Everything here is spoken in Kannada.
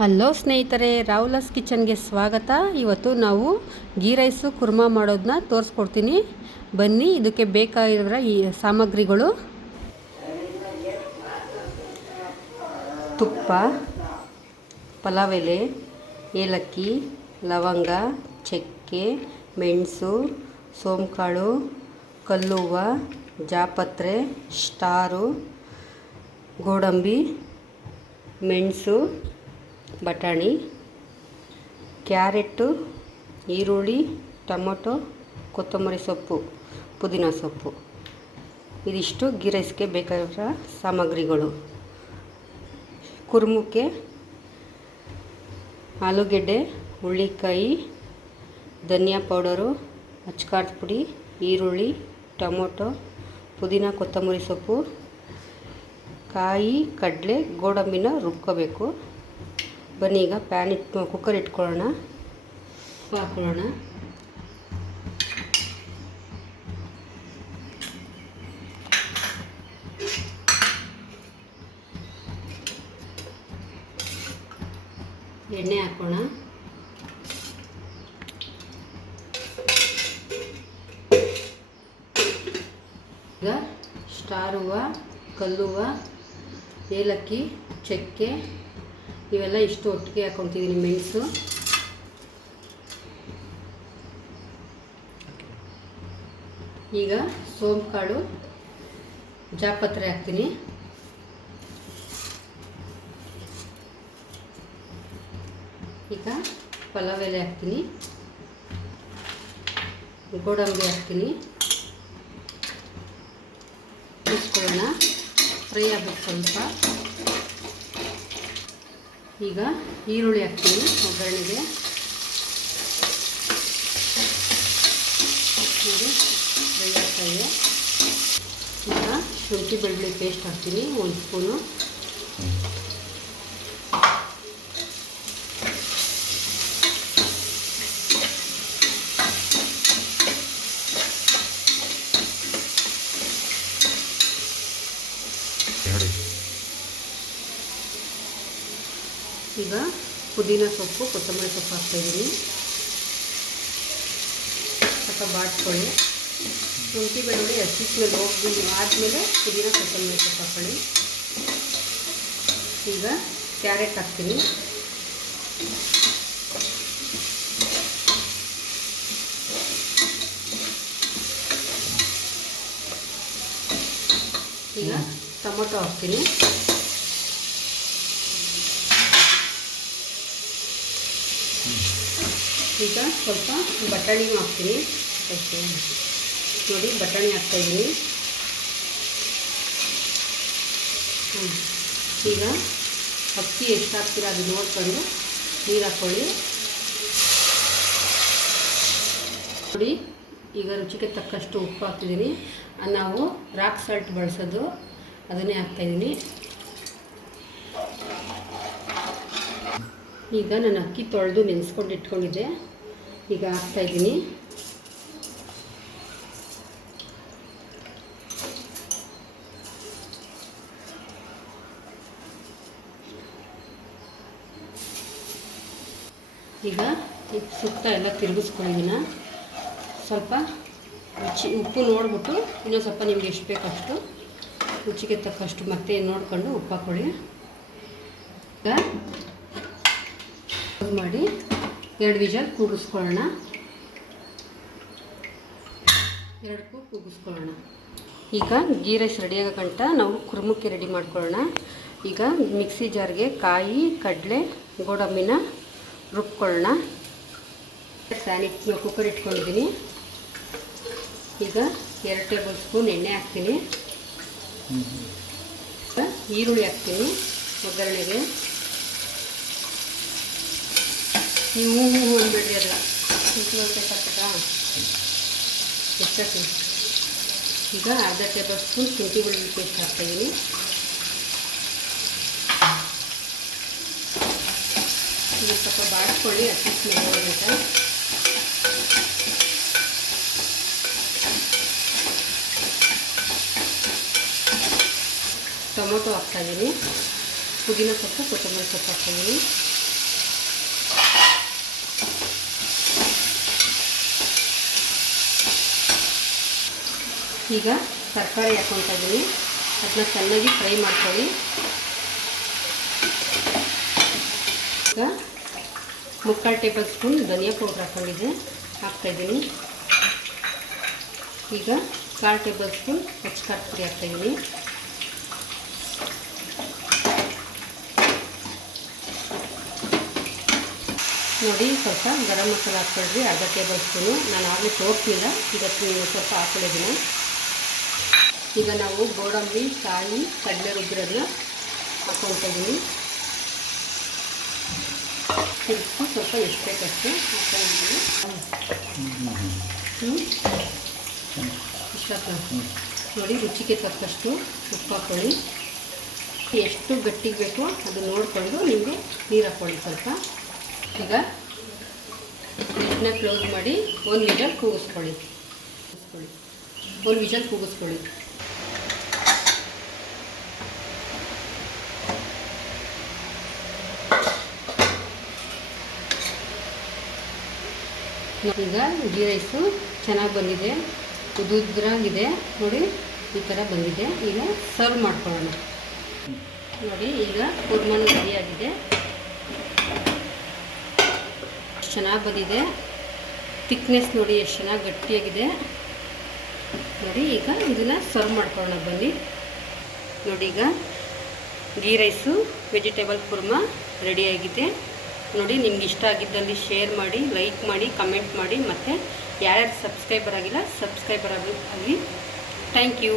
ಹಲೋ ಸ್ನೇಹಿತರೆ ರಾಹುಲಸ್ ಕಿಚನ್ಗೆ ಸ್ವಾಗತ. ಇವತ್ತು ನಾವು ಗೀ ರೈಸು, ಕುರ್ಮಾ ಮಾಡೋದನ್ನ ತೋರಿಸ್ಕೊಡ್ತೀನಿ. ಬನ್ನಿ, ಇದಕ್ಕೆ ಬೇಕಾಗಿರೋ ಈ ಸಾಮಗ್ರಿಗಳು. ತುಪ್ಪ ಪಲಾವ್ ಎಲೆ ಏಲಕ್ಕಿ, ಲವಂಗ, ಚಕ್ಕೆ, ಮೆಣಸು, ಸೋಂಕಾಳು ಕಲ್ಲುವ ಜಾಪತ್ರೆ, ಸ್ಟಾರು, ಗೋಡಂಬಿ, ಮೆಣಸು ಬಟಾಣಿ, ಕ್ಯಾರೆಟ್ಟು, ಈರುಳ್ಳಿ, ಟೊಮೊಟೊ, ಕೊತ್ತಂಬರಿ ಸೊಪ್ಪು, ಪುದೀನ ಸೊಪ್ಪು. ಇದಿಷ್ಟು ಗೀ ರೈಸ್ಗೆ ಬೇಕಾಗಿರೋ ಸಾಮಗ್ರಿಗಳು. ಕುರ್ಮುಕ್ಕೆ ಆಲೂಗೆಡ್ಡೆ ಹುಳ್ಳಿಕಾಯಿ ಧನಿಯಾ ಪೌಡರು, ಅಚ್ಕಾರದ ಪುಡಿ, ಈರುಳ್ಳಿ, ಟೊಮೊಟೊ, ಪುದೀನ, ಕೊತ್ತಂಬರಿ ಸೊಪ್ಪು, ಕಾಯಿ, ಕಡಲೆ, ಗೋಡಂಬಿನ ರುಬ್ಕೋಬೇಕು. ಬನ್ನಿ, ಈಗ ಪ್ಯಾನ್ ಇಟ್ ಕುಕ್ಕರ್ ಇಟ್ಕೊಳ್ಳೋಣ. ಉಪ್ಪು ಹಾಕ್ಕೊಳ್ಳೋಣ ಎಣ್ಣೆ ಹಾಕೋಣ. ಈಗ ಸ್ಟಾರ್ ಹೂವು ಕಲ್ಲುವ ಏಲಕ್ಕಿ, ಚಕ್ಕೆ ಇವೆಲ್ಲ ಇಷ್ಟು ಒಟ್ಟಿಗೆ ಹಾಕ್ಕೊತಿದ್ದೀನಿ ಮೆಣಸು. ಈಗ ಸೋಂಪು ಕಾಳು ಜಾಪತ್ರೆ ಹಾಕ್ತೀನಿ. ಈಗ ಪಲಾವ್ ಎಲೆ ಹಾಕ್ತೀನಿ. ಗೋಡಂಬಿ ಹಾಕ್ತೀನಿ. ಬಿಸ್ಕೊಳ್ಳೋಣ ಫ್ರೈ ಆಗಬೇಕು ಸ್ವಲ್ಪ. ಈಗ ಈರುಳ್ಳಿ ಹಾಕ್ತೀನಿ ಒಗ್ಗರಣೆಗೆ. ನೋಡಿ ಆಗ್ತಾಯಿದೆ ಈಗ ಶುಂಠಿ ಬೆಳ್ಳುಳ್ಳಿ ಪೇಸ್ಟ್ ಹಾಕ್ತೀನಿ ಒಂದು ಸ್ಪೂನು. ಈಗ ಪುದೀನ ಸೊಪ್ಪು, ಕೊತ್ತಂಬರಿ ಸೊಪ್ಪು ಹಾಕ್ತಾಯಿದ್ದೀನಿ. ಸ್ವಲ್ಪ ಬಾಡ್ಕೊಳ್ಳಿ ಶುಂಠಿ, ಬೆಳ್ಳುಳ್ಳಿ ಹಚ್ಚಿದ್ಮೇಲೆ ಹೋಗಿ ಆದಮೇಲೆ ಪುದೀನ, ಕೊತ್ತಂಬರಿ ಸೊಪ್ಪು ಹಾಕ್ಕೊಳ್ಳಿ ಈಗ ಕ್ಯಾರೆಟ್ ಹಾಕ್ತೀನಿ. ಈಗ ಟೊಮೊಟೊ ಹಾಕ್ತೀನಿ. ಈಗ ಸ್ವಲ್ಪ ಬಟಾಣಿ ಹಾಕ್ತೀನಿ. ಓಕೆ. ನೋಡಿ, ಬಟಾಣಿ ಹಾಕ್ತಾಯಿದ್ದೀನಿ ಹ್ಞೂ ಈಗ ಅಕ್ಕಿ ಎಷ್ಟು ಹಾಕ್ತೀರ ಅದು ನೋಡ್ಕೊಂಡು ನೀರು ಹಾಕ್ಕೊಳ್ಳಿ. ನೋಡಿ, ಈಗ ರುಚಿಗೆ ತಕ್ಕಷ್ಟು ಉಪ್ಪು ಹಾಕ್ತಿದ್ದೀನಿ. ನಾವು ರಾಕ್ ಸಾಲ್ಟ್ ಬಳಸೋದು ಅದನ್ನೇ ಹಾಕ್ತಾಯಿದ್ದೀನಿ ಈಗ ನಾನು ಅಕ್ಕಿ ತೊಳೆದು ನೆನೆಸ್ಕೊಂಡು ಇಟ್ಕೊಂಡಿದ್ದೆ. ಈಗ ಹಾಕ್ತಾಯಿದ್ದೀನಿ ಈಗ ಸುತ್ತ ಎಲ್ಲ ತಿರುಗಿಸ್ಕೊಂಡಿದ್ದೀನ ಸ್ವಲ್ಪ ರುಚಿ, ಉಪ್ಪು ನೋಡಿಬಿಟ್ಟು ಇನ್ನೊಂದು ಸ್ವಲ್ಪ ನಿಮ್ಗೆ ಎಷ್ಟು ಬೇಕಷ್ಟು ರುಚಿಗೆ ತಕ್ಕಷ್ಟು ಮತ್ತೆ ನೋಡಿಕೊಂಡು ಉಪ್ಪು ಹಾಕೊಳ್ಳಿ ಈಗ ಮಾಡಿ ಎರಡು ವಿಜಲ್ ಕೂಗಿಸ್ಕೊಳ್ಳೋಣ. ಎರಡಕ್ಕೂ ಕೂಗಿಸ್ಕೊಳ್ಳೋಣ. ಈಗ ಗೀ ರೈಸ್ ಗಂಟ ನಾವು ಕುರುಮುಕ್ಕೆ ರೆಡಿ ಮಾಡ್ಕೊಳ್ಳೋಣ. ಈಗ ಮಿಕ್ಸಿ ಜಾರ್ಗೆ ಕಾಯಿ, ಕಡಲೆ, ಗೋಡಂಬಿನ ರುಬ್ಕೊಳ್ಳೋಣ. ಸ್ಯಾನಿಟ್ ಕುಕ್ಕರ್ ಇಟ್ಕೊಂಡಿದ್ದೀನಿ. ಈಗ ಎರಡು ಟೇಬಲ್ ಸ್ಪೂನ್ ಎಣ್ಣೆ ಹಾಕ್ತೀನಿ. ಈರುಳ್ಳಿ ಹಾಕ್ತೀನಿ. ಒಗ್ಗರಣೆಗೆ ನೀವು ಹೂ ಅಂದ್ಬಿಡ್ರಿ ಅಲ್ಲ ಬೇಕಾಗ್ತದಾ ಎಷ್ಟಾಗ್ತದೆ ಈಗ ಅರ್ಧ ಟೇಬಲ್ ಸ್ಪೂನ್ ಶುಂಠಿ ಬೆಳ್ಳುಳ್ಳಿ ಪೇಸ್ಟ್ ಹಾಕ್ತಾಯಿದ್ದೀನಿ ಈಗ ಸ್ವಲ್ಪ ಬಾಡಿಸ್ಕೊಳ್ಳಿ ಅಟ್ಲೀಸ್ಟ್ ನೋಡೋದಂತ ಟೊಮೊಟೊ ಹಾಕ್ತಾಯಿದ್ದೀನಿ ಪುದೀನ ಸೊಪ್ಪು, ಕೊತ್ತಂಬರಿ ಸೊಪ್ಪು ಹಾಕ್ತಾಯಿದ್ದೀನಿ ಈಗ ತರಕಾರಿ ಹಾಕ್ಕೊತಾ ಇದ್ದೀನಿ ಅದನ್ನ ಚೆನ್ನಾಗಿ ಫ್ರೈ ಮಾಡ್ಕೊಳ್ಳಿ. ಈಗ ಮುಕ್ಕಾಲು ಟೇಬಲ್ ಸ್ಪೂನ್ ಧನಿಯಾ ಪೌಡ್ರ್ ಹಾಕ್ಕೊಂಡಿದ್ದೆ ಹಾಕ್ತಾಯಿದ್ದೀನಿ ಈಗ ಕಾಲು ಟೇಬಲ್ ಸ್ಪೂನ್ ಖಾರ ಪುಡಿ ಹಾಕ್ತಾಯಿದ್ದೀನಿ ನೋಡಿ, ಸ್ವಲ್ಪ ಗರಂ ಮಸಾಲ ಹಾಕ್ಕೊಳ್ರಿ. ಅರ್ಧ ಟೇಬಲ್ ಸ್ಪೂನು. ನಾನು ಆಗಲೇ ಇದಕ್ಕೆ ನೀವು ಸ್ವಲ್ಪ ಹಾಕ್ಕೊಂಡಿದ್ದೀನಿ ಈಗ ನಾವು ಗೋಡಂಬಿ ಕಾಯಿ ಕಡಲೆ ರುಬ್ಬಿರೋದನ್ನ ಹಾಕ್ಕೊಳ್ತಾ ತಿರುಗಿಸಿ ಸ್ವಲ್ಪ ಎಷ್ಟು ಬೇಕಷ್ಟು ಹಾಕ್ಕೊಂಡಿದ್ದೀನಿ ಹ್ಞೂ ಇಷ್ಟ ನೋಡಿ, ರುಚಿಗೆ ತಕ್ಕಷ್ಟು ಉಪ್ಪು ಹಾಕ್ಕೊಳ್ಳಿ ಎಷ್ಟು ಗಟ್ಟಿಗೆ ಬೇಕೋ ಅದು ನೋಡಿಕೊಂಡು ನಿಮಗೆ ನೀರು ಹಾಕ್ಕೊಳ್ಳಿ ಸ್ವಲ್ಪ. ಈಗ ಇದನ್ನ ಕ್ಲೋಸ್ ಮಾಡಿ ಒಂದು ವಿಜಲ್ ಕೂಗಿಸ್ಕೊಳ್ಳಿ. ಕೂಗಿಸ್ಕೊಳ್ಳಿ. ಒಂದು ವಿಜಲ್ ಕೂಗಿಸ್ಕೊಳ್ಳಿ. ಈಗ ಗೀ ರೈಸು ಚೆನ್ನಾಗಿ ಬಂದಿದೆ. ಉದುದ್ರಾಗಿದೆ ನೋಡಿ, ಈ ಥರ ಬಂದಿದೆ. ಈಗ ಸರ್ವ್ ಮಾಡ್ಕೊಳ್ಳೋಣ. ನೋಡಿ, ಈಗ ಕುರ್ಮನ್ ರೆಡಿಯಾಗಿದೆ ಚೆನ್ನಾಗಿ ಬಂದಿದೆ. ತಿಕ್ನೆಸ್ ನೋಡಿ, ಎಷ್ಟು ಚೆನ್ನಾಗಿ ಗಟ್ಟಿಯಾಗಿದೆ. ನೋಡಿ, ಈಗ ಇದನ್ನು ಸರ್ವ್ ಮಾಡ್ಕೊಳ್ಳೋಣ. ಬನ್ನಿ. ನೋಡಿ, ಈಗ ಗೀ ರೈಸು ವೆಜಿಟೇಬಲ್ ಕುರ್ಮ ರೆಡಿಯಾಗಿದೆ ನೋಡಿ, ನಿಮ್ಗೆ ಇಷ್ಟ ಆಗಿದ್ದಲ್ಲಿ ಶೇರ್ ಮಾಡಿ ಲೈಕ್ ಮಾಡಿ ಕಮೆಂಟ್ ಮಾಡಿ, ಮತ್ತು ಯಾರ್ಯಾರು ಸಬ್ಸ್ಕ್ರೈಬರ್ ಆಗಿಲ್ಲ ಸಬ್ಸ್ಕ್ರೈಬರ್ ಆಗಿ ಥ್ಯಾಂಕ್ ಯು